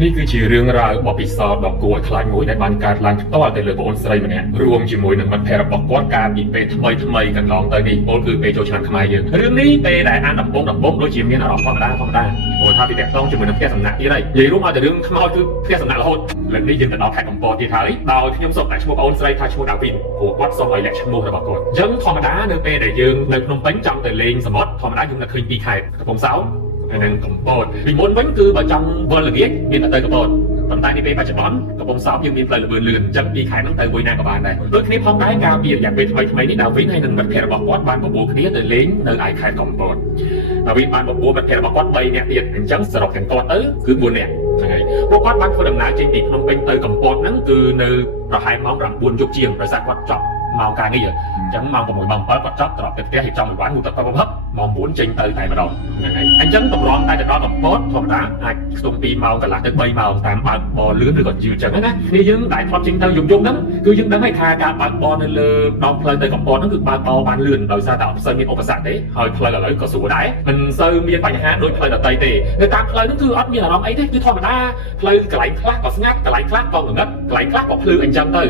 นี่คือชื่อเรื่องราวบอบปีซอดดอกกวดคลายงวยในบ้านการล้างต้อแต่เลยบอนสไลมันเนี่ยรวมជាមួយនឹងมันแพร่บอกว่าการบินไปថ្មីกันឡងទៅនេះពលគឺពេលចូលឆ្នាំខ្មែរយើងរឿងនេះពេលដែលអានដំបងដូចជាមានអារម្មណ៍ធម្មតាព្រោះថាពីតាក់ទងជាមួយនឹងផ្ទះសំណាក់ទៀតហើយនិយាយរួមឲ្យតែរឿងខ្មោចគឺផ្ទះសំណាក់រហូតលើកនេះយើងទៅដល់ខេត្តកំពតទៀតហើយដោយខ្ញុំសុំតែឈ្មោះបងអូនស្រីថាឈ្មោះដាវីនព្រោះគាត់សុំឲ្យលាក់ឈ្មោះរបស់គាត់អញ្ចឹងធម្មតានៅពេលដែលយើងនៅភ្នំពេញចង់ទៅលេងសមុទ្រធម្មតាយើងនឹកឃើញពីរខេត្តកំពង់សោមហើយនិងកំពតពីមុនវិញគឺបើចង់វិលល្ងាចមានតែទៅកំពតប៉ុន្តែនេះពេលបច្ចុប្បន្នកំពង់សោមយើងមានផ្លូវល្បឿនលឿនអញ្ចឹងពីខេត្តហ្នឹងទៅមួយណាក៏បានដែរដូចគ្នាផងដែរការពីរយៈពេលថ្មីនេះដាវីនហើយនិងមិត្តភ័ក្តិរបស់គាត់បានបបួលគ្នាទៅលេងនៅឯខេត្តកំពតដាវីនបានបបួលមិត្តភ័ក្តិរបស់គាត់3នាក់ទៀតអញ្ចឹងសរុបទាំងគាត់ទៅគឺ4នាក់ហ្នឹងហើយពួកគាត់បានធ្វើដំណើរចេញពីភ្នំពេញទៅកំពតហ្នឹងគឺនៅប្រហែលម៉ោង9យប់ជាងដោយសារគាត់ចប់ម៉ោងការងារអញ្ចឹងម៉ោង6ម៉ោង7គាត់ចប់ត្រឡប់ទៅផ្ទះរៀបចំអីវ៉ាន់ទៅម៉ោង9ចេញទៅតែម្ដងហ្នឹងហើយអញ្ចឹងតម្រាំតែទៅដល់កំពតធម្មតាអាចខ្ទង់2ម៉ោងកន្លះទៅ3ម៉ោងតាមបើកបរលឿនឬក៏យឺតអញ្ចឹងណាគ្នាយើងដែលធ្លាប់ចេញទៅយប់ហ្នឹងគឺយើងដឹងហើយថាការបើកបរនៅលើដងផ្លូវទៅកំពតហ្នឹងគឺបើកបរបានលឿនដោយសារតែអត់សូវមានឧបសគ្គទេហើយផ្លូវឥឡូវក៏ស្រួលដែរមិនសូវមានបញ្ហាដូចផ្លូវដទៃទេនៅតាមផ្លូវហ្នឹងគឺអត់មានអារម្មណ៍អីទេគឺធម្មតាផ្លូវកន្លែងខ្លះក៏ស្ងាត់កន្លែងខ្លះក៏ងងឹតកន្លែងខ្លះក៏ភ្លឺអញ្ចឹងទៅ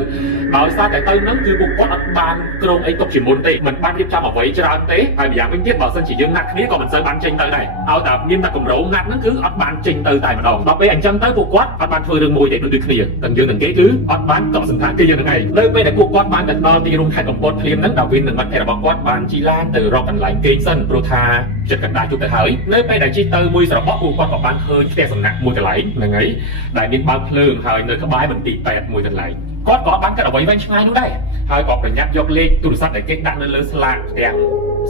ដោយសារតែទៅហ្នឹងគឺពួកគាត់អត់បានក្រុមអីទុកជាមុនទេមិនបានរៀបចំអ្វីច្រើនទេហើយម្យ៉ាងវិញទៀតបើសិនជាយើងណាត់គ្នាក៏មិនសូវបានចេញទៅដែរឲ្យតែមានតែកម្រងណាត់ហ្នឹងគឺអត់បានចេញទៅតែម្ដងដល់ពេលអញ្ចឹងទៅពួកគាត់អត់បានធ្វើរឿងមួយទេដូចគ្នាទាំងយើងទាំងគេគឺអត់បានកក់សន្តានគេយើងហ្នឹងឯងលើពេលដែលពួកគាត់បានទៅដល់ទីរួមខេត្តកំពតភ្លាមហ្នឹងដាវីននិងមិត្តភ័ក្តិរបស់គាត់បានជិះឡានទៅរកកន្លែងគេងសិនព្រោះថាចិត្តកណ្ដាលជប់ទៅហើយនៅពេលដែលជិះទៅមួយស្របពួកគាត់ក៏បានឃើញផ្ទះសំណាក់មួយកន្លែងហ្នឹងហើយដែលមានបើកភ្លើងហើយនៅក្បែរមន្ទីរពេទ្យមួយកន្លែងគាត់ក៏បានកាត់អ្វីវែងឆ្ងាយនោះដែរហើយក៏ប្រញាប់យកលេខទូរស័ព្ទដែលគេដាក់នៅលើស្លាកទាំ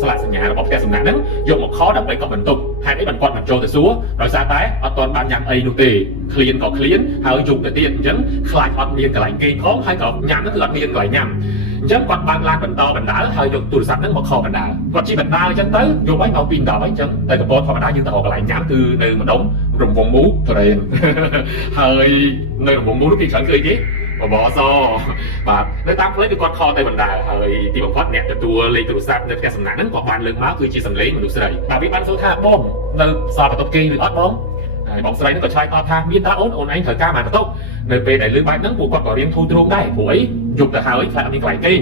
ងស្លាកសញ្ញារបស់ផ្ទះសំណាក់ហ្នឹងយកមកខលដើម្បីកត់បន្ទុកហេតុអីបានគាត់មិនចូលទៅសួរដោយសារតែអត់ទាន់បានញ៉ាំអីនោះទេឃ្លានក៏ឃ្លានហើយយប់ទៅទៀតអញ្ចឹងខ្លាចអត់មានកន្លែងគេងផងហើយក៏ញ៉ាំហ្នឹងគឺអត់មានកន្លែងញ៉ាំអញ្ចឹងគាត់បានឡានបន្តបណ្ដាលហើយយកទូរស័ព្ទហ្នឹងមកខលបណ្ដាលគាត់ជិះបណ្ដាលអញ្ចឹងទៅយកឲ្យមកពី10អញ្ចឹងតែកំពតធម្មតាយើងទៅរកកន្លែងញ៉ាំគឺនៅម្ដុំរង្វង់មូត្រេនហើយនៅរង្វង់មូនោះគេច្រើនឃើញគេបបសបាទនៅតាមផ្លូវគឺគាត់ខលទៅបណ្ដាលហើយទីបំផុតអ្នកទទួលលេខទូរស័ព្ទនៅផ្ទះសំណាក់ហ្នឹងក៏បានលើកមកគឺជាសំឡេងមនុស្សស្រីបាទវាបានសួរថាបងនៅសល់បន្ទប់គេឬអត់បងហើយបងស្រីហ្នឹងក៏ឆ្លើយតបថាមានតាអូនឯងត្រូវការបានបន្ទប់នៅពេលដែលលើបែបហ្នឹងពួកគាត់ក៏រៀងធូរទ្រង់ដែរព្រោះអីយប់ទៅហើយខ្លាចអត់មានកន្លែងគេង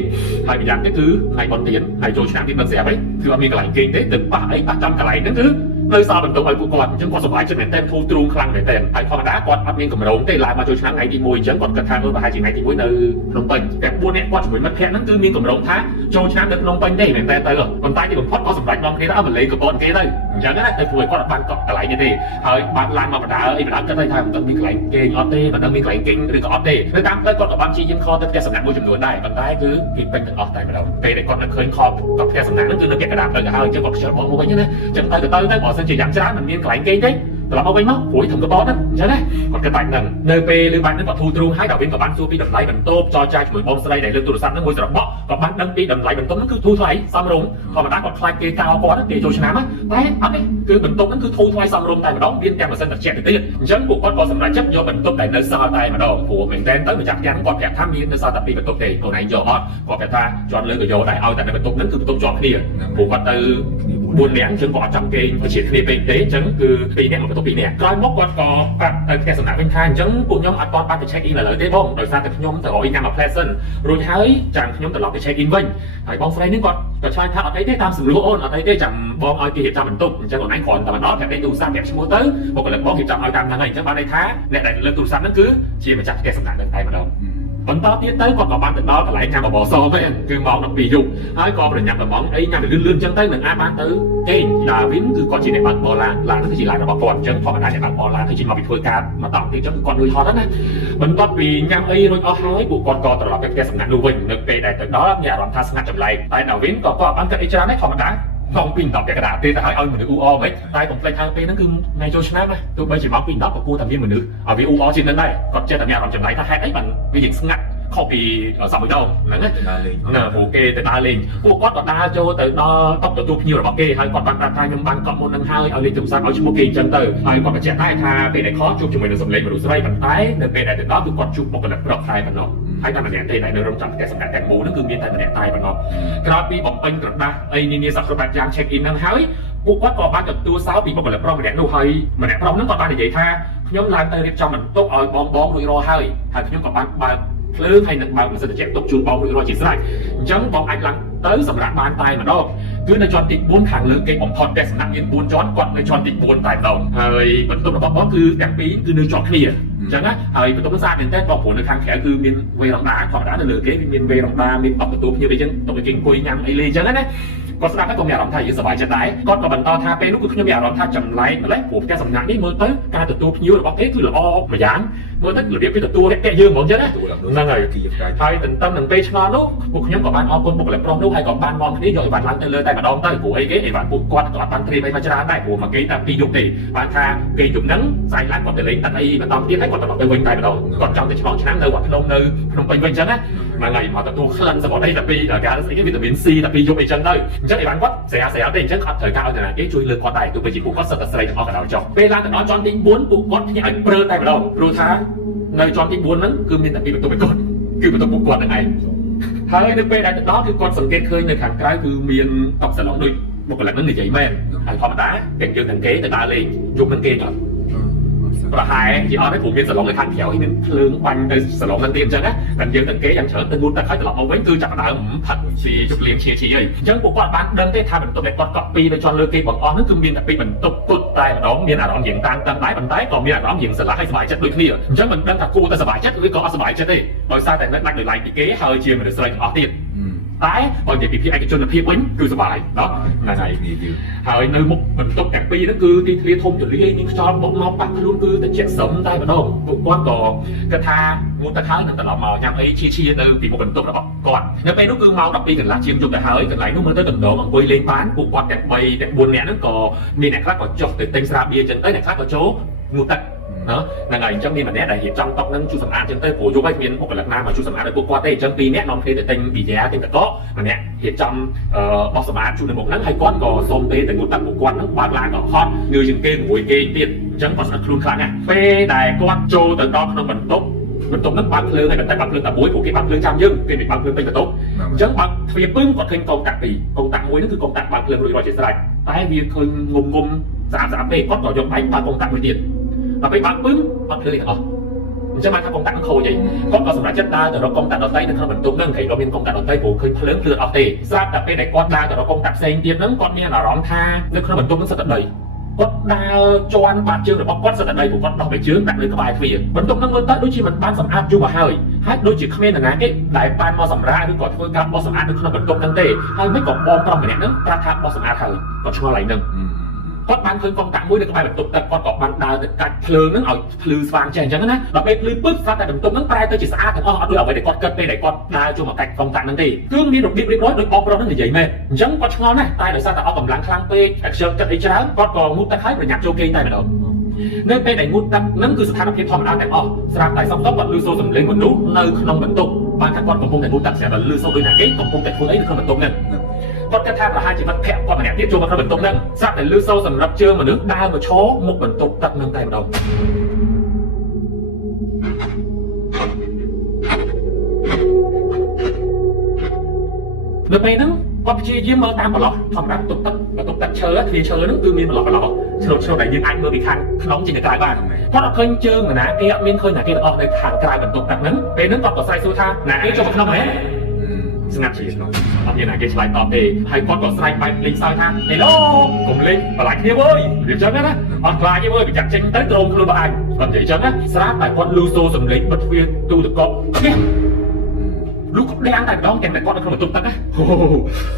ហើយម្យ៉ាងទៀតគឺថ្ងៃបុណ្យទានហើយចូលឆ្នាំទៀតមិនស្រាប់អីគឺអត់មានកន្លែងគេងទេទៅប៉ះអីប៉ះចំកន្លែងហ្នឹងគឺនៅសល់បន្ទប់ឲ្យពួកគាត់អញ្ចឹងគាត់សប្បាយចិត្តមែនទែនធូរទ្រង់ខ្លាំងមែនទែនហើយធម្មតាគាត់អត់មានកម្រងទេឡើងមកចូលឆ្នាំថ្ងៃទី1អញ្ចឹងគាត់គិតថាប្រហែលជាថ្ងៃទី1នៅភ្នំពេញតែ4នាក់គាត់ជាមួយមិត្តភក្តិហ្នឹងគឺមានកម្រងថាចូលឆ្នាំនៅភ្នំពេញទេមែនទែនទៅប៉ុន្តែទីបំផុតក៏សម្រេចនាំគ្នាទៅឲ្យមកលេងកំពតគេទៅអញ្ចឹងណាទៅពួកគាត់អត់បានកក់កន្លែងទេហើយបានឡើងមកបណ្ដាអីបណ្ដាគិតថាមិនដឹងមានកន្លែងគេងអត់ទេមិនដឹងមានកន្លែងគេងឬក៏អត់ទេនៅតាមផ្លូវគាត់ក៏បានជិះយានខទៅផ្ទះសំណាក់មួយចំនួនដែរប៉ុន្តែគឺគេពេញទាំងអស់តែម្ដងពេលដែលគាត់នៅឃើញខក៏ផ្ទះសំណាក់ហ្នឹងគឺនៅពាក់កណ្ដាលផ្លូវទៅហើយអញ្ចឹងគាត់ខ្ជិលបងមកវិញណាអញ្ចឹងទៅបើសិនជាយ៉ាងច្រើនមិនមានកន្លែងគេងទេត្រឡប់មកវិញមកព្រួយធំកបតហ្នឹងអញ្ចឹងណាគាត់គិតបែបហ្នឹងនៅពេលលើបែបហ្នឹងគាត់ធូរទ្រង់ហើយដល់វិញក៏បានសួរពីតម្លៃបន្ទប់ចរចាជាមួយបងស្រីដែលលើកទូរស័ព្ទហ្នឹងមួយស្របក៏បានដឹងពីតម្លៃបន្ទប់ហ្នឹងគឺធូរថ្លៃសមរម្យធម្មតាគាត់ខ្លាចគេកោគាត់គេចូលឆ្នាំតែអត់ទេគឺបន្ទប់ហ្នឹងគឺធូរថ្លៃសមរម្យតែម្ដងមានទាំងម៉ាស៊ីនត្រជាក់ទៅទៀតអញ្ចឹងពួកគាត់ក៏សម្រេចចិត្តយកបន្ទប់ដែលនៅសល់តែម្ដងព្រោះមែនតើទៅម្ចាស់ផ្ទះហ្នឹងគាត់ប្រាប់ថាមាននៅសល់តែ2បន្ទប់ទេខ្លួនឯងយកអត់គាត់ប្រាប់ថាជាន់លើក៏យកដែរឲ្យតែនៅបន្ទប់ហ្នឹងគឺបន្ទប់ជាប់គ្នាព្រោះគាត់ទៅ4នាក់អញ្ចឹងគាត់អត់ចាំគេងជាគ្នាពេកទេអញ្ចឹងគឺ2នាក់មកបន្ទប់2នាក់ក្រោយមកគាត់ក៏ប្រាប់ទៅផ្ទះសំណាក់វិញថាអញ្ចឹងពួកខ្ញុំអត់បានទៅ check in ឥឡូវទេបងដោយសារតែខ្ញុំទៅរកញ៉ាំមួយ plate សិនរួចហើយចាំខ្ញុំត្រឡប់ទៅ check in វិញហើយបងស្រីនេះគាត់ក៏ឆ្លើយថាអត់អីទេតាមសម្រួលអូនអត់អីទេចាំបងឲ្យគេរៀបចំបន្ទប់អញ្ចឹងអូនឯងគ្រាន់តែមកដល់ប្រាប់លេខទូរស័ព្ទប្រាប់ឈ្មោះទៅបុគ្គលិកបងរៀបចំឲ្យតាមហ្នឹងហើយអញ្ចឹងបានន័យថាអ្នកដែលលើកទូរស័ព្ទហ្នឹងគឺជាម្ចាស់ផ្ទះសំណាក់នឹងតែម្ដងបន្តទៀតទៅគាត់ក៏បានទៅដល់កន្លែងញ៉ាំបបរសវិញគឺម៉ោង12យប់ហើយក៏ប្រញាប់ប្រម៉ងអីញ៉ាំលឿនអញ្ចឹងទៅនឹងអាចបានទៅគេងដាវីនគឺគាត់ជាអ្នកបើកបរឡានហ្នឹងគឺជាឡានរបស់គាត់អញ្ចឹងធម្មតាអ្នកបើកបរឡានគឺជាមកពីធ្វើការមកតង់ទៀតអញ្ចឹងគាត់លួចហត់ណាបន្ទាប់ពីញ៉ាំអីរួចអស់ហើយពួកគាត់ក៏ត្រឡប់ទៅផ្ទះសំណាក់នោះវិញនៅពេលដែលទៅដល់មានអារម្មណ៍ថាស្ងាត់ចម្លែកតែដាវីនក៏គាត់បានគិតអីច្រើនដែរធម្មតាក្នុងពី10ពាក់កណ្ដាលទេទៅឲ្យមនុស្សអ៊ូអមិនតែកុំភ្លេចថាពេលហ្នឹងគឺថ្ងៃចូលឆ្នាំណាទោះបីជាមកពី10ក៏គួរតែមានមនុស្សឲ្យវាអ៊ូអជាងនឹងដែរគាត់ចេះតែមានអារម្មណ៍ចម្លែកថាហេតុអីបានវាយ៉ាងស្ងាត់ខុសពីសមមួយដងហ្នឹងណាព្រោះគេទៅដើរលេងពួកគាត់ក៏ដើរចូលទៅដល់តុទទួលភ្ញៀវរបស់គេហើយគាត់បានប្រាប់ថាខ្ញុំបានកប់មុននឹងហើយឲ្យលេខទូរស័ព្ទឲ្យឈ្មោះគេអញ្ចឹងទៅហើយគាត់បញ្ជាក់ដែរថាពេលដែលខលជួបជាមួយនឹងសម្លេងមនុស្សស្រីប៉ុន្តែនៅពេលដែលទៅដល់គឺគាត់ជួបបុគ្គលិកប្រុសតែប៉ុណ្ណោះហើយតែម្នាក់ទេដែលនៅរោងចក្រផ្ទះសម្រាប់ទាំងមូលហ្នឹងគឺមានតែម្នាក់តែប៉ុណ្ណោះក្រោយពីបំពេញក្រដាស់អីនានាសពគ្រប់បែបយ៉ាង check in ហ្នឹងហើយពួកគាត់ក៏បានទទួលសោពីបុគ្គលិកប្រុសម្នាក់នោះហើយម្នាក់ប្រុសហ្នឹងគាត់បាននិយាយថា ខ្ញុំឡើងទៅរៀបចំបន្ទប់ឲ្យបងរួចរាល់ហើយខ្ញុំក៏បានបើកភ្លើងហើយនឹងបើកម៉ាស៊ីនត្រជាក់ទុកជូនបងរួចរាល់ជាស្រេចអញ្ចឹងបងអាចឡើងទៅសម្រាប់បានតែម្ដងគឺនៅជាន់ទី4ខាងលើគេបំផុតតែសំណាក់មាន4ជាន់គាត់នៅជាន់ទី4តែម្ដងហើយបន្ទប់របស់បងគឺទាំងពីរគឺនៅជាប់គ្នាអញ្ចឹងណាហើយបន្ទប់នោះស្អាតមែនតើបងព្រោះនៅខាងក្រៅគឺមានវេរ៉ង់ដាធម្មតានៅលើគេមានវេរ៉ង់ដាមានតុទទួលភ្ញៀវអីចឹងតុគេអង្គុយញ៉ាំអីលេងអញ្ចឹងណាគាត់ស្ដាប់ហើយក៏មានអារម្មណ៍ថាយើងសប្បាយចិត្តដែរគាត់ក៏បន្តថាពេលនោះគឺខ្ញុំមានអារម្មណ៍ថាចម្លែកម្លេះព្រោះផ្ទះសំណាក់នេះមើលទៅការទទួលភ្ញៀវរបស់គេគឺល្អម្យ៉ាងមើលទៅរបៀបគេទទួលពាក់យើងហ្មងអញ្ចឹងណាហ្នឹងហើយហើយទន្ទឹមនឹងពេលឆ្ងល់នោះពួកខ្ញុំក៏បានអរគុណបុគ្គលិកប្រុសនោះហើយក៏បាននាំគ្នាយកអីវ៉ាន់ឡើងទៅលើតែម្ដងទៅព្រោះអីគេអីវ៉ាន់ពួកគាត់ក៏អត់បានត្រៀមអីមកច្រើនដែរព្រោះមកគេតែ2យប់ទេបានថាគេយប់ហ្នឹងស្អែកឡើងគាត់ទៅលេងទឹកអីបន្តទៀតហើយគាត់ត្រឡប់ទៅវិញតែម្ដងគាត់ចង់ទៅឆ្លងឆ្នាំនៅវត្តភ្នំនៅភ្នំពេញវិញអញ្ចឹងណាហ្នឹងហើយមកទទួលក្លិនសមុទ្រអីតែពីការស្អីគេវីតាមីន C តែ2យប់អីចឹងទៅអញ្ចឹងអីវ៉ាន់គាត់ស្រាទេអញ្ចឹងគាត់ត្រូវការឲ្យតាគេជួយលើកគាត់ដែរទោះបីជាពួកគាត់សិតតែស្រីទាំងអស់ក៏ដោយចុះពេលឡើងទៅដល់ជាន់ទី4ពួកគាត់ភ្ញាក់ឲ្យព្រើតែម្ដងព្រោះថានៅជាន់ទី4ហ្នឹងគឺមានតែពីបន្ទប់ឯគាត់គឺបន្ទប់ពួកគាត់ហ្នឹងឯងហើយនៅពេលដែលទៅដល់គឺគាត់សង្កេតឃើញនៅខាងក្រៅគឺមានតុសាឡុងដូចបុគ្គលិកហ្នឹងនិយាយមែនហើយធម្មតាទាំងយើងទាំងគេទៅដើរលេងយប់នឹងគេចុះប្រហែលជាអត់ទេព្រោះមានសាឡុងនៅខាងក្រៅមានភ្លើងបាញ់ទៅសាឡុងហ្នឹងទៀតអញ្ចឹងណាតែយើងទាំងគេយ៉ាងច្រើនទៅងូតទឹកហើយត្រឡប់មកវិញគឺចាប់ដើមផាត់ស៊ីជប់លៀងឈីហីអញ្ចឹងពួកគាត់បានដឹងទេថាបន្ទប់ដែលគាត់កក់ពីនៅជាន់លើគេបងអស់ហ្នឹងគឺមានតែពីបន្ទប់គត់តែម្ដងមានអារម្មណ៍យ៉ាងតានតឹងដែរប៉ុន្តែក៏មានអារម្មណ៍យ៉ាងស្រឡះហើយសប្បាយចិត្តដូចគ្នាអញ្ចឹងមិនដឹងថាគួរតែសប្បាយចិត្តឬក៏អត់សប្បាយចិត្តទេដោយសារតែនៅដាច់ដោយឡែកពីគេហើយជាមនុស្សស្រីទាំងអស់ទៀតតែបើនិយាយពីភាពឯកជនភាពវិញគឺសុបាយណោះហ្នឹងហើយនៅមុខបន្ទប់ទាំងពីរហ្នឹងគឺទីធ្លាធំទូលាយមានខ្យល់បក់មកប៉ះខ្លួនគឺតែជាក់ស្រឹមតែម្ដងពួកគាត់ក៏គិតថាងូតទឹកហើយនឹងត្រឡប់មកញ៉ាំអីឈៀទៅពីមុខបន្ទប់របស់គាត់នៅពេលនោះគឺម៉ោង 12 កន្លះជាងយប់ទៅហើយកន្លែងនោះមើលទៅដំណងអង្គុយលេងបានពួកគាត់ទាំង3ទាំង4នាក់ហ្នឹងក៏មានអ្នកខ្លះក៏ចុះទៅទិញស្រាបៀរចឹងទៅអ្នកខ្លះក៏ចូលងូតទឹកហ្នឹងហើយអញ្ចឹងមានម្នាក់ដែលរៀបចំតុកនឹងជួសសម្អាតអញ្ចឹងទៅព្រោះយប់ហើយមានបុគ្គលិកណាមកជួសសម្អាតឲ្យពួកគាត់ទេអញ្ចឹងពីរនាក់នាំគ្នាទៅទិញប៊ីយ៉ាទិញតកម្នាក់រៀបចំបោះសម្អាតជូននៅមុខហ្នឹងហើយគាត់ក៏សុំទេទៅងូតទឹកពួកគាត់ហ្នឹងបើកឡានក៏ហត់ងឿជាងគេមួយគេទៀតអញ្ចឹងគាត់ស្អិតខ្លួនខ្លាំងណាស់ពេលដែលគាត់ចូលទៅដល់ក្នុងបន្ទប់ហ្នឹងបើកភ្លើងហើយតែបើកភ្លើងតែមួយព្រោះគេបើកភ្លើងចាំយើងគេមិនបើកភ្លើងពេញបន្ទប់អញ្ចឹងបើកទ្វារពឹងគាត់ឃើញកងតាក់ពីរកងតាក់មួយហ្នឹងគឺកងតាក់បើកភ្លើងរួចរាល់ជាស្រេចតែវាឃើញងុំស្អាតពេកគាត់ក៏យកដៃបើកកងតាក់មួយទៀតដល់ពេលបើកពឹងអត់ភ្លើងទាំងអស់អញ្ចឹងបានថាកងតាក់នឹងខូចអីគាត់ក៏សម្រេចចិត្តដើរទៅរកកងតាក់ដទៃនៅក្នុងបន្ទប់ហ្នឹងគេក៏មានកងតាក់ដទៃព្រោះឃើញភ្លើងអស់ទេស្រាប់តែពេលដែលគាត់ដើរទៅរកកងតាក់ផ្សេងទៀតហ្នឹងគាត់មានអារម្មណ៍ថានៅក្នុងបន្ទប់ហ្នឹងសិតតែដីគាត់ដើរជន់បាត់ជើងរបស់គាត់សិតតែដីព្រោះគាត់ដោះបែកជើងដាក់លើក្បែរទ្វារបន្ទប់ហ្នឹងមើលទៅដូចជាមិនបានសម្អាតយូរមកហើយដូចជាគ្មាននរណាគេដែលបានមកសម្រាកឬក៏ធ្វើការបោះសម្អាតនៅក្នុងបន្ទប់ហ្នឹងទេហើយមិនក៏បងប្រុសម្នាក់ហ្នឹងប្រាប់ថាបោះសម្អាតហើយគាត់ឆ្ងល់ហើយហ្នឹងគាត់បានឃើញកងតាក់មួយនៅក្បែរបន្ទប់ទឹកគាត់ក៏បានដើរទៅកាច់ភ្លើងហ្នឹងឲ្យភ្លឺស្វាងចេះអញ្ចឹងណាដល់ពេលភ្លឺពឹបស្រាប់តែបន្ទប់ហ្នឹងប្រែទៅជាស្អាតទាំងអស់អត់ដូចអ្វីដែលគាត់គិតពេលដែលគាត់ដើរចូលមកកាច់កងតាក់ហ្នឹងទេគឺមានរបៀបរៀបរយដោយបងប្រុសហ្នឹងនិយាយមែនអញ្ចឹងគាត់ឆ្ងល់ណាស់តែដោយសារតែអស់កម្លាំងខ្លាំងពេកខ្ជិលគិតអីច្រើនគាត់ក៏ងូតទឹកហើយប្រញាប់ចូលគេងតែម្ដងនៅពេលដែលងូតទឹកហ្នឹងគឺស្ថានភាពធម្មតាទាំងអស់ស្រាប់តែសុំគាត់ឮសូរសំឡេងមនុស្សនៅក្នុងបន្ទប់បានថាគាត់កំពុងតែងូតទឹកស្រាប់តែឮសូរដូចណាគេកំពុងតែធ្វើអីនៅក្នុងបន្ទប់ហ្នឹងគាត់គិតថាប្រហែលជាមិត្តភក្តិគាត់ម្នាក់ទៀតចូលមកក្នុងបន្ទប់ហ្នឹងស្រាប់តែឮសូរសម្រាប់ជើងមនុស្សដើរមកឈរមុខបន្ទប់ទឹកហ្នឹងតែម្ដងនៅពេលហ្នឹងគាត់ព្យាយាមមើលតាមប្លោះធម្មតាបន្ទប់ទឹកឈើទ្វារឈើហ្នឹងគឺមានប្លោះឆ្លុតដែលយើងអាចមើលពីខាងក្នុងចេញទៅក្រៅបានគាត់អត់ឃើញជើងណាគេអត់មានឃើញណាគេទាំងអស់នៅខាងក្រៅបន្ទប់ទឹកហ្នឹងពេលហ្នឹងគាត់ក៏ស្រែកសួរថាណាគេចូលមកក្នុងមែនស្ងាត់ជាស្នោះអត់មានណាគេឆ្លើយតបទេហើយគាត់ក៏ស្រែកបែបលេងសើចថាហេឡូកុំលេងបន្លាចគ្នាវើយវាចឹងណាអត់ខ្លាចទេវើយប្រចាំចេញទៅត្រោមខ្លួនរបស់អញគាត់និយាយចឹងណាស្រាប់តែគាត់លឺសូរសំឡេងបិទទ្វារទូទឹកកកនេះលុកដាំតែម្ដងទាំងតែគាត់នៅក្នុងបន្ទប់ទឹកណ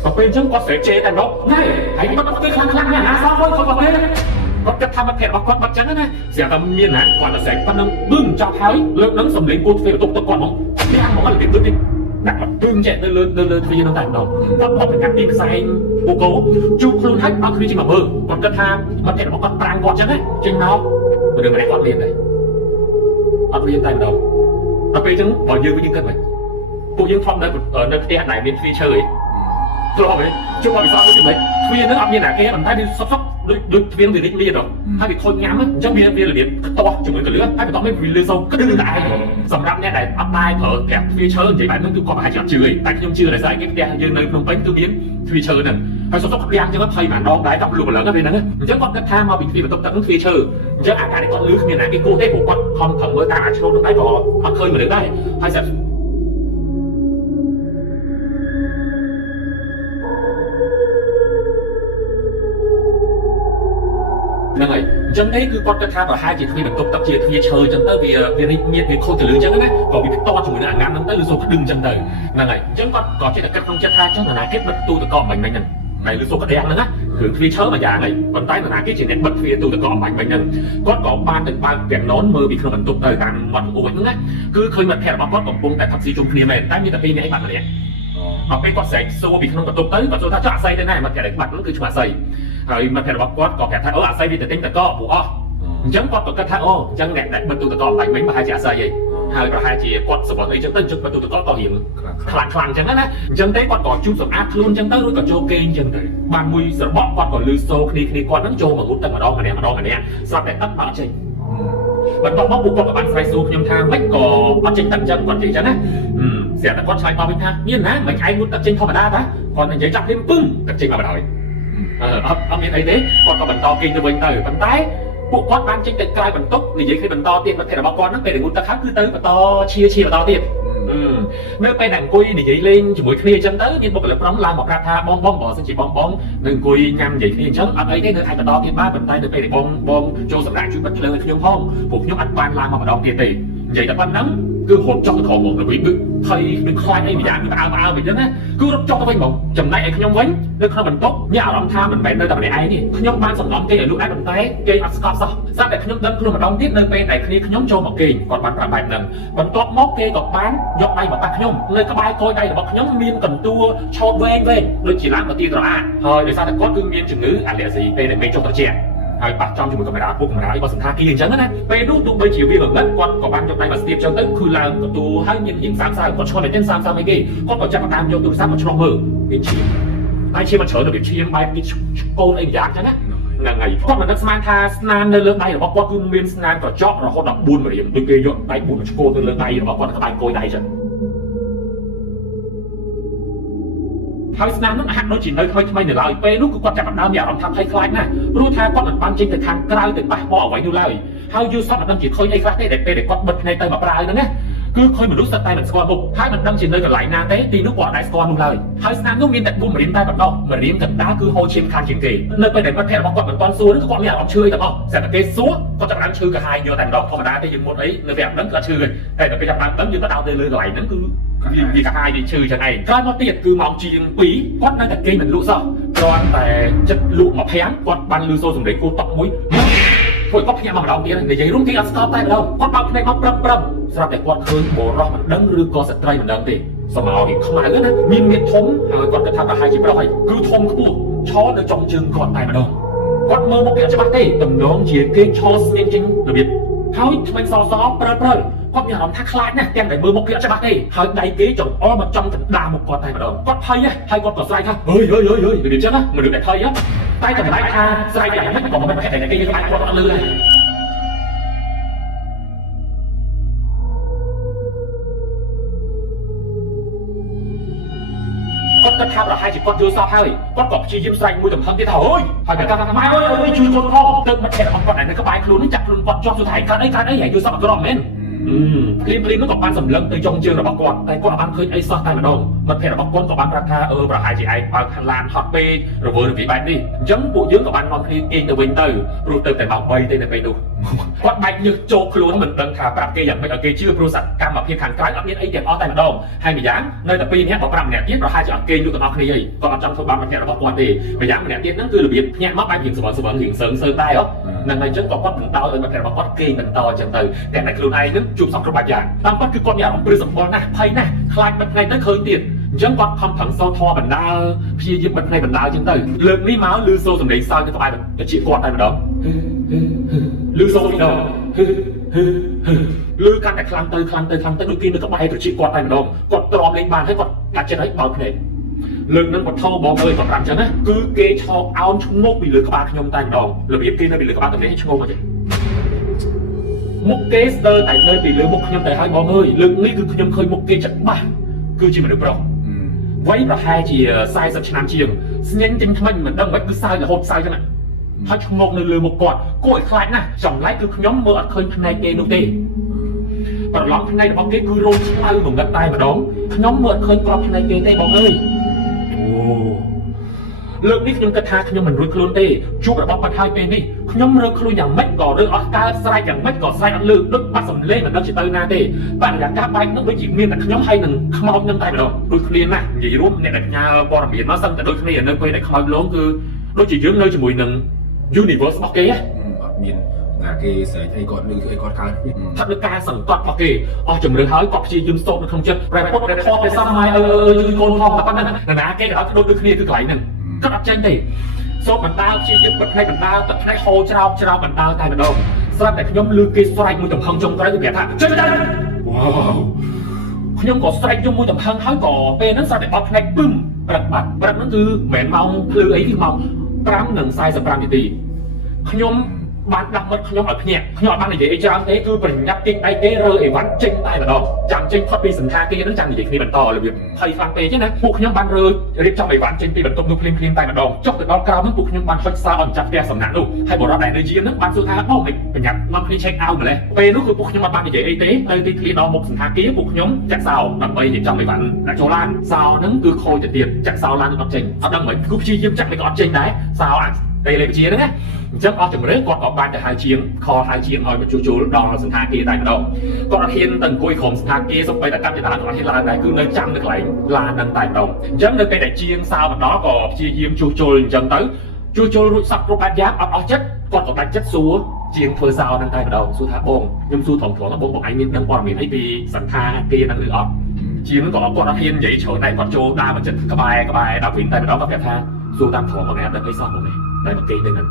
ាអូពេលអញ្ចឹងគាត់ស្រែកជេរតែម្ដងណែហើយគាត់ទៅខ្លាំងណាស់ណាសោះវើយគាត់ទេគាត់គិតថាមិត្តភក្តិរបស់គាត់បាត់ចឹងណាស្រាប់តែមានណាគាត់ទៅស្រែកប៉ុណ្ណឹងបឹងចប់ហើយលើកនឹងសំឡេងគូទ្វារបន្ទប់ទឹកគាត់ហ្មងដាំហ្មងរបៀបដូចនេះដាក់ពឹងចេះទៅលើទ្វារនោះតែម្ដងគាត់មកពីកាត់ទីផ្សែងពូកោជួបខ្លួនហើយអត់គ្នាជាមកមើលគាត់គិតថាមិត្តភក្តិរបស់គាត់ប្រាំងគាត់ចឹងណាចេញមករឿងម្នាក់គាត់មានដែរអត់មានតែម្ដងដល់ពេលចឹងបើយើងវិញគិតវិញពួកយើងធ្លាប់នៅផ្ទះដែលមានទ្វារឈើឯងធ្លាប់ទេជួបមកវិស័យដូចនេះទ្វារហ្នឹងអត់មានណាគេប៉ុន្តែវាសុកដូចទ្វារវារីករាយដល់ហើយវាខូចញ៉ាំអញ្ចឹងវារបៀបខ្ទាស់ជាមួយកលឿនហើយបន្ទាប់មកវាលឺសូរក្តឹងតែឯងសម្រាប់អ្នកដែលអត់ដែរប្រើប្រាស់ទ្វារឈើនិយាយបែបហ្នឹងគឺគាត់ប្រហែលជាអត់ជឿទេតែខ្ញុំជឿដោយសារគេផ្ទះយើងនៅភ្នំពេញគឺមានទ្វារឈើហ្នឹងហ ហើយសុខភាពយ៉ាងចឹងភ័យម្ដងដែរចាប់លុបឡើងទៅហ្នឹងអញ្ចឹងគាត់គិតថាមកពីទ្វារបន្ទប់ទឹកហ្នឹងទ្វារឈើអញ្ចឹងអាការដែលគាត់លឺគ្មានណាគេគោះទេព្រោះគាត់ខំមើលតាមអាឆ្លូតហ្នឹងដែរក៏អត់ឃើញមនុស្សដែរហើយស្រាប់ហ្នឹងហើយអញ្ចឹងទេគឺគាត់គិតថាប្រហែលជាទ្វារបន្ទប់ទឹកជាទ្វារឈើអញ្ចឹងទៅវាមានវាខូចទៅលឿនអញ្ចឹងណាក៏វាផ្ទាត់ជាមួយនឹងអាងាំហ្នឹងទៅឬសូក្តឹងអញ្ចឹងទៅហ្នឹងហើយអញ្ចឹងគាត់ក៏ចេះតែគិតក្នុងចិត្តថាអញ្ចឹងណាគេបិទទូទឹកកកបាញ់មិញហ្នឹងហើយឬសូក្តឹងហ្នឹងណាគឺទ្វារឈើមួយយ៉ាងហើយប៉ុន្តែណាគេជាអ្នកបិទទ្វារទូទឹកកកបាញ់មិញហ្នឹងគាត់ក៏បានទៅបើកពាំងណនមើលពីក្នុងបន្ទប់ទៅតាមមាត់អួចហ្នឹងណាគឺឃើញមិត្តភក្តិរបស់គាត់កំពុងតែផឹកស៊ីជុំគ្នាមែនតែមានតែពីរនាក់ឯងបាត់ម្នាក់ដល់ពេលគាត់ស្រែកសួរពីក្នុងបន្ទប់ទៅគាត់សួរថាចុះអាស័យទៅណាមិត្តភក្តិបាត់ហ្នឹងគឺឈ្មោះអាស័យហើយមិត្តភក្តិរបស់គាត់ក៏ប្រាប់ថាអូអាស័យវាទៅទិញទឹកកកព្រោះអស់អញ្ចឹងគាត់ក៏គិតថាអូអញ្ចឹងអ្នកដែលបិទទូទឹកកកបាញ់មិញប្រហែលជាអាស័យឯងហើយប្រហែលជាគាត់សម្បត្តិអីចឹងទៅជឹកបិទទូទឹកកកក៏រៀងខ្លាំងអញ្ចឹងណាអញ្ចឹងទេគាត់ក៏ជូតសម្អាតខ្លួនអញ្ចឹងទៅរួចក៏ចូលគេងអញ្ចឹងទៅបានមួយស្របក់គាត់ក៏លឺសូគ្នាគាត់ហ្នឹងចូលមកងូតទឹកម្ដងម្នាក់ស្រាប់តែទឹកបាក់ចេញបន្ទាប់មកពួកគាត់ក៏បានស្រែកសួរខ្ញុំថាម៉េចក៏អត់ចេញទឹកអញ្ចឹងគាត់និយាយអញ្ចឹងណាស្រាប់តែគាត់ឆ្លើយតបវិញថាមានណាមិនឯងងូតទឹកចេញធម្មតាតាគាត់និយាយចាប់ភ្លាមពឹងទឹកចេញមកបណ្ដោយអត់មានអីទេគាត់ក៏បន្តគេងទៅវិញទៅប៉ុន្តែពួកគាត់បានចេញទៅក្រៅបន្ទប់និយាយគ្នាបន្តទៀតមិត្តភក្តិរបស់គាត់ហ្នឹងពេលដែលងូតទឹកហើយគឺទៅបន្តឈាបន្តទៀតនៅពេលដែលអង្គុយនិយាយលេងជាមួយគ្នាអញ្ចឹងទៅមានបុគ្គលិកប្រុសឡើងមកប្រាប់ថាបងបើសិនជាបងនឹងអង្គុយញ៉ាំនិយាយគ្នាអញ្ចឹងអត់អីទេនៅអាចបន្តទៀតបានប៉ុន្តែនៅពេលដែលបងចូលសម្រាប់ជួយបិទភ្លើងឲ្យខ្ញុំផងព្រោះខ្ញុំអត់បានឡើងមកម្ដងទៀតទេនិយាយតែប៉ុណ្្នឹងគឺរត់ចុះទៅក្រោមមកវិញគឺភ័យនឹងខ្លាចអីម្យ៉ាងគឺផ្អើវិញណាគឺរត់ចុះទៅវិញហ្មងចំណែកឯខ្ញុំវិញនៅក្នុងបន្ទប់មានអារម្មណ៍ថាមិនមែននៅតែម្នាក់ឯងទេខ្ញុំបានសំណំគេឲ្យលោកឯងប៉ុន្តែគេអត់ស្កប់សោះស្រាប់តែខ្ញុំដឹងខ្លួនម្ដងទៀតនៅពេលដែលគ្នាខ្ញុំចូលមកគេគាត់បានប្រាប់បែបហ្នឹងបន្ទាប់មកគេក៏បានយកដៃមកប៉ះខ្ញុំនៅក្បែរកយដៃរបស់ខ្ញុំមានកន្ទួលឆោតវែងដូចជាឡើងមកទីត្រអាហើយដោយសារតែគាត់គឺមានជំងឺអាឡែហ្ស៊ីពេលដែលមេឃចុះត្រជាក់ហើយប៉ះចំជាមួយកាមេរ៉ាពុកកាមេរ៉ាអីបើសន្តាគារអញ្ចឹងណាពេលនោះទោះបីជាវាល្ងិតគាត់ក៏បានយកដៃមកស្ទាបចឹងទៅគឺឡើងកន្ទួលហើយមានរៀង30គាត់ឆ្លងតែទេ30អីគេគាត់ក៏ចាប់តាមយកទូរស័ព្ទមកឆ្លងមើលវាឈាមហើយឈាមមិនច្រើនរបៀបឈាមបែបនេះកូនអីយ៉ាងចឹងណាហ្នឹងហើយគាត់មិននឹកស្មានថាស្នាមនៅលើដៃរបស់គាត់គឺមានស្នាមកញ្ចក់រហូតដល់4ម្រាមដូចគេយកដៃ4មកឆ្កូតទៅលើដៃរបស់គាត់ក្បែរកយដៃចឹងហើយស្នាមនោះហាក់ដូចជានៅថ្មីនៅឡើយពេលនោះគឺគាត់ចាប់ផ្ដើមមានអារម្មណ៍ថាភ័យខ្លាចណាស់ព្រោះថាគាត់មិនបានចេញទៅខាងក្រៅទៅប៉ះពាល់អ្វីនោះឡើយហើយយល់សពមិនដឹងជាឃើញអីខ្លះទេដែលពេលដែលគាត់បិទភ្នែកទៅមកប្រើហ្នឹងណាគឺឃើញមនុស្សស្ទើរតែមិនស្គាល់មុខហើយមិនដឹងជានៅកន្លែងណាទេទីនោះគាត់អត់ដែរស្គាល់នោះឡើយហើយស្នាមនោះមានតែ4ម្រាមតែម្ដងម្រាមកណ្ដាលគឺហូរឈាមខាងជាងគេនៅពេលដែលមិត្តភក្តិរបស់គាត់មិនទាន់សួរនោះគាត់មានអារម្មណ៍ឈឺទាំងអស់ស្រាប់តែគេសួរគាត់ចាប់ផ្ដើមឈឺកាហាយយកតែម្ដងធម្មតាទេយើងមុតអីនៅពេលហ្នឹងគាត់ឈឺតែដល់ពេលចាប់ផ្ដើមដឹងយើងក៏ដោតទៅលើកន្លែងហ្នឹងគឺវាកាហាយវាឈឺចឹងឯងក្រោយមកទៀតគឺម៉ោងជាង2គាត់នៅតែគេងមិនលក់សោះគ្រាន់តែចិត្តលក់មកភាំងគាត់បានលឺសូរសំឡេងគោតតុកមួយពួកគាត់ភ្ញាក់មកម្ដងទៀតនិយាយរួមទីអត់ស្កប់តែម្ដងគាត់បើកភ្នែកមកប្រឹមស្រាប់តែគាត់ឃើញបរិសមិនដឹងឬក៏ស្ត្រីមិនដឹងទេសមោវាខ្មៅណាមានធំហើយគាត់គិតថាប្រហែលជាប្រុសហើយគឺធំខ្ពស់ឈរនៅចំជើងគាត់តែម្ដងគាត់មើលមកវាច្បាស់ទេតំណងជាគេឈរស្ងៀមជាងរបៀបហើយថ្មីសសព្រើគាត់មានអារម្មណ៍ថាខ្លាចណាស់ទាំងតែមើលមុខវាអត់ច្បាស់ទេហើយដៃគេចង្អុលមកចំកណ្ដាលមុខគាត់តែម្ដងគាត់ភ័យហើយគាត់ក៏ស្រែកថាអើយរបៀបចឹងណាមនុស្សដែលភ័យតែចម្លែកថាស្រែកយ៉ាងម៉េចក៏មិនប្រហែលតែគេខ្លាចគាត់អត់លឺដែរគាត់គិតថាប្រហែលជាគាត់យល់សោះហើយគាត់ក៏ព្យាយាមស្រែកមួយទំហឹងទៀតថាអូយហើយតែគាត់ថាម៉ែអើយជួយគាត់ផងទឹកមកខែរបស់គាត់នៅក្បែរខ្លួននេះចាប់ខ្លួនគាត់ជាប់សួរថាកើតអីហើយយល់សោះអត់ក្រំមែនព្រាមនោះក៏បានសម្លឹងទៅចុងជើងរបស់គាត់តែគាត់អត់បានឃើញអីសោះតែម្ដងមិត្តភក្តិរបស់គាត់ក៏បានប្រាប់ថាប្រហែលជាឯងបើកឡានហត់ពេករវើរវាបែបនេះអញ្ចឹងពួកយើងក៏បាននាំគ្នាគេងទៅវិញទៅព្រោះទៅតែម៉ោង3ទេនៅពេលនោះគាត់បែកញើសចូលខ្លួនមិនដឹងថាប្រាប់គេយ៉ាងម៉េចឲ្យគេជឿព្រោះសកម្មភាពខាងក្រៅអត់មានអីទាំងអស់តែម្ដងហើយម្យ៉ាងនៅតែ2នាក់ក៏5ម្នាក់ទៀតប្រហែលជាអត់គេងយកទាំងអស់គ្នាអីគាត់អត់ចង់ធ្វើបាបមិត្តភក្តិរបស់គាត់ទេម្យ៉ាងម្នាក់ទៀតហ្នឹងគឺរបៀបភ្ញាក់មកបែបរៀងស្វល់រៀងសើដែរហ្នឹងហើយអញ្ចឹងក៏គាត់បន្តឲ្យមិត្តភក្តិរបស់គាត់គេងបន្តអញ្ចឹងទៅតែតែខ្លួនឯងហ្នឹងជួបសង្គ្រោះបែបយ៉ាងតាមពិតគឺគាត់មានអារម្មណ៍ព្រឺសម្បល់ណាស់ភ័យណាស់ខ្លាចបាត់ថ្ងៃទៅឃើញទៀតអញ្ចឹងគាត់ខំប្រឹងសូត្រធម៌បណ្ដាលព្យាយាមបាត់ថ្ងៃបណ្ដាលអញ្ចឹងទៅលើកនេះមកលឺសូរសំឡេងសើចទៅក្បែរទៅជាគាត់តែម្ដងលឺសូរពីដងលឺកាន់តែខ្លាំងទៅដូចគេនៅក្បែរទៅជាគាត់តែម្ដងគាត់ទ្រាំលេងបានហើយគាត់កាត់ចិត្តឲ្យបើកភ្នែកលើកនឹងបថោបងអើយគាត់ប្រាប់អញ្ចឹងណាគឺគេឆោបអោនឈ្ងោកពីលើក្បាលខ្ញុំតែម្ដងរបៀបគេនៅពីលើក្បាលតំណែងឈ្ងោកអញ្ចឹងមុខគេស្ទើរតែនៅពីលើមុខខ្ញុំតែឲ្យបងអើយលើកនេះគឺខ្ញុំឃើញមុខគេច្បាស់គឺជាមនុស្សប្រុស ไว้ประหารจีทรายสับชนามเชียงเงี้ยจริงทำไมมันดังแบบคือทรายหรือโหดทรายจังอ่ะถ้าชงงในเรือหมกกอดโกยคลายนะจ่องไล่คือขย่มเมื่อเคยภายในเกนูเต้ปลอกภายในบอกเกคือโรนชาหนุ่มกันตายมาดองขย่มเมื่อเคยกรอบภายในเกเต้บอกเลยโอ้เลิกนี่ขย่มกระทาขย่มมันรุ่ยคลุนเต้ชุบระบบปัทไทยเป็นนี่ขย่มเรือคลุนอย่างไม่ก่อเรื่องออสการ์ทรายอย่างไม่ก่อทรายอันลึกลึกปัสสำเล่เหมือนนักจิตนาเต้ปัญญากาไปนึกไปจีบเมียแต่ขย่มให้หนึ่งขมอมยังตายมาดองรุ่ยคลีนนะอย่ารู้เนี่ยแต่ยาปอร์บีมาสั่งแต่รุ่ยคลีนเนี่ยเคยได้คอยล้มคือรุ่ยจียืมเลยจมูกหนึ่งUniverse บอกเก๋มีงาเกย์ใส่ไอ้กอดนึงคือไอ้กอดการถ้าเป็นการสั่งกอดบอกเก๋อ๋อจำเรื่องเขากอดชียืมโซ่ในคำเจ็บแรงพดแรงคอไปซ้ำไม้ยืนโกนทองแต่ปันนั้นนะเก๋เขาโดนดึงเนี่ยคือไหลหนึ่งก็รับใจดิโซ่บรรดาชียืมบรรดาบรรดาแต่ในโฮเจ้าบรรดาตายมาดองสลับแต่ขย่มลือเกย์สไลด์มือต่ำพังจงกระไรตัวเบียดท่าเจ้าว้าวขย่มก่อสไลด์จงมือต่ำพังเขาก่อเป็นนั้นสลับแต่ออกในปึ้มประบัดนั้นคือแหวนเมาพลือไอ้ที่เมาปรำหนึ่งทรายสปรามตีขยมบ้านดักมันขยมอัดเนี่ยขยมบ้านในเด็กจามเต้คือปริญญาติไอเต้เรอไอวันเจงตายมาดองจังเจงทอดปีสันทาเกนั่งจังในเด็กนี่บรรทอเลยแบบไทยฟังเต้ใช่ไหมพวกขยมบ้านเรือเรียกจำไอวันเจงปีบรรทมดูเพลินตายมาดองจบแต่ดอกกราวนั้นพวกขยมบ้านฮอยซาอ่อนจับแกสำนักลูกให้บอกเราไหนในจีนนั้นบ้านสุดท้ายโอ้ไม่เป็นยักษ์มันไม่เช็คเอาท์มาเลยเปนู้คือพวกขยมบ้านในเด็กไอเต้ในที่ที่เราหมกสันทาเกพวกขยมจากสาวดับไปเด็กจำไอวันและโจลานสาวนั้นคือโคจะเตียนจากสาวลานออกเจงเขาดังเหมือนกุ๊กชียิ้มจากไปก่อนเจงได้สาวอ่ะđây là chia đó nhé chắc ở trong đấy còn có ba hai chiến kho hai chiến ở một chú đo sân thang kia tại đâu còn hiện tầng cuối cùng sân thang kia xong bây giờ cam chả còn hiện là này cứ nơi trăm được lại là nâng tại đâu chắc nơi cái đại chiến sao mà đó có chia diêm chú chân tới chú sắp pro bát giáp ở chất còn có bát chất xuống chiến thôi sao nâng tại đâu su thả bông nhưng su thòng thổ là bông anh nên nâng còn mình thấy vì sân thang kia nâng lửa ấp chiến có còn hiện vậy chỗ này còn chú đa mà chân các bài đào vinh tại đó có kẹt tha su tam thổ của em đã thấy sao rồi này đây một cái này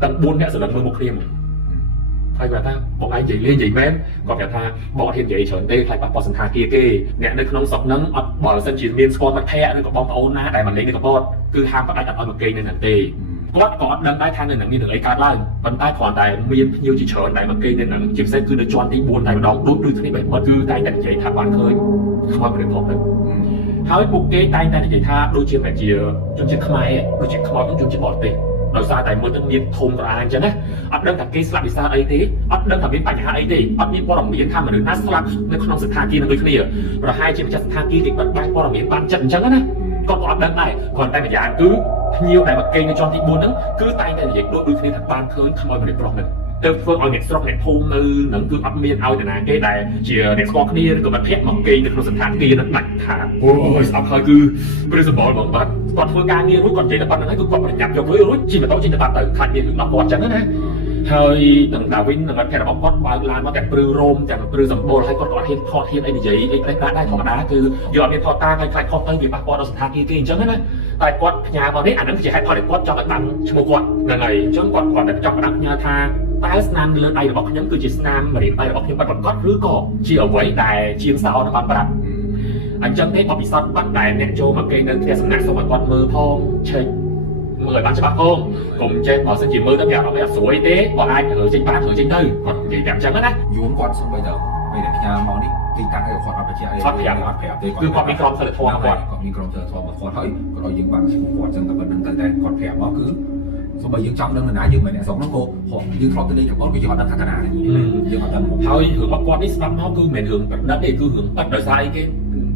tận buôn mẹ sự lần mưa một đêm thay vào ta bọn anh chỉ liên gì mến còn kẹt tha bỏ thiên vậy trở đây thay bỏ sân thang kia kê mẹ nơi không sọc nắng bỏ sân chỉ miên squat mặt thẻ nơi có bom ôn na đại mà lấy nơi có bom cứ ham bắt anh ở một cây nên là tê quát có đâm tay thang nên là như được ấy cát lại vẫn tay còn đại miên nhiều chỉ trở đại mà cây nên là chìm xe cứ nơi chọn tí buồn đại đóng đốt đôi thứ này bệnh mất cứ tay đặt chạy thả bạn khơi không có được không được hãy buộc cái tay này để tha đôi chân phải chia chân chân khai đôi chân khai cũng chân chân bọt tê nói ra tại mưa tân niên thùng ra anh chân á ấp đơn thằng kia slap đi xa ấy thế ấp đơn thằng biến bạch hạ ấy thế ấp biến qua đồng biến tham mà được nát slap nên không sự tha kia là người kia rồi hai chân chân tha kia thì bật bay qua đồng biến ban trận chân á còn có ấp đơn này còn tay mà giả cứ nhiều này mà cây như cho thì buồn nữa cứ tay này để đôi đôi khi thằng ban khơi không ai mà được problem từ phương ở Nhật này thôn nữ nâng cứ ấp miên ao từ này cái này chỉ để squat kia rồi mà thép mỏng cây từ không sự tha kia nó bạch hạ ôi sao hơi cứ bây giờ bỏ bọn bạn còn phương ca kia còn chỉ là bạn nói cứ còn nhập cho với chỉ mà tao chỉ là bạn tự thành hiện nó còn chẳng nữa hơi từng đào vinh là cái là bóng quát bao lan nó kẹp prư rôm chẳng prư dầm bồ hay còn hiện thọ hiện ấy gì ấy đã thọ đáคือgiờ hiện thọ ta hay thọ tới vì bác quan nó tha kia kia chẳng nữa tại quát nhà vào đấy ảnh nó chỉ hay thọ để quát cho các bạn cho một quát là này chứ quát để cho các bạn nhà tha tai nam lên đây là bọc nhóm cứ chỉ nam mà hiện đây là bọc nhóm bạn quát rứa cỏ chỉ ở quấy đài chiên sao nó bạn bạn anh chân thấy bọc bị sót bắt đài nẹt trâu mà cây nên theo sân nặng xong rồi quát mơ phong chơi mời bạn cho bác không cùng trên họ sẽ chỉ mơ tất cả nó là số y tế bọn ai ở trên bán ở trên đây còn gì đẹp chẳng hết á vốn con xong bây giờ nhà món đi thì ta hay còn phải chơiคือความมีกรองเสด็จทองก่อนcònมีกรองเสด็จทองมาขอเฮ้ยก็เรายังบางสิ่งก่อนจังแต่เป็นแต่ก่อนแผลมันคือสมัยยังจำเรื่องนั้นยังไม่เนี่ยสองน้องโกผมยืนคลองตัวนี้กับก้อนก็ยังอัดพัฒนาอย่างนี้ยังอัดthôi hưởng bắt quan đi sắm nó cứ mền hưởng đất để cứ hưởng bắt đời sai cái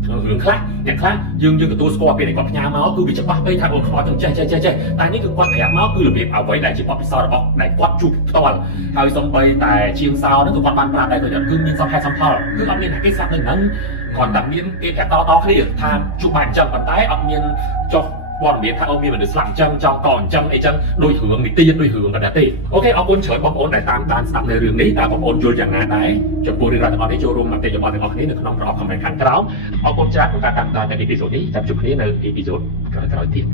hưởng khácอย่างkhác dương cáiตัวสกอร์เป็นไอ้กอดยาmáuคือวิจัยว่าไปทางองค์ขอจังใจแต่นี่คือก้อนแผลmáuคือระเบียบเอาไว้ได้ที่ปอดพิซซ่าบอกได้ก้อนจุกตอนทางส่งไปแต่เชียงซาวนั่นคือก้อนบานปราดได้เลยคือมีซ้ำแพ้ซ้ำพอคือเอาเมียนcáiซ้ำหนึ่งนั้นก่อนดับเมียนcáiแผลต่อๆที่ทางจุกบานจังปันท้ายเอาเมียนจบbọn biết thằng ông mi mình được làm chân trong còn chân ấy chân đôi hướng thì tiên đôi hướng là đã tê ok ông ôn chơi bóng ôn đại tam đan sắmในเรื่องนี้แต่บองôn chơiอย่างนั้นได้จะพูดเรื่องอะไรที่โจรมาเตะบอลในออกนี้หนึ่งน้องรอคอมเมนต์กันครับเอาคนจ้าของการตามตามในอีพิโซดนี้จับจุดนี้ในอีพิโซดก็จะรอติด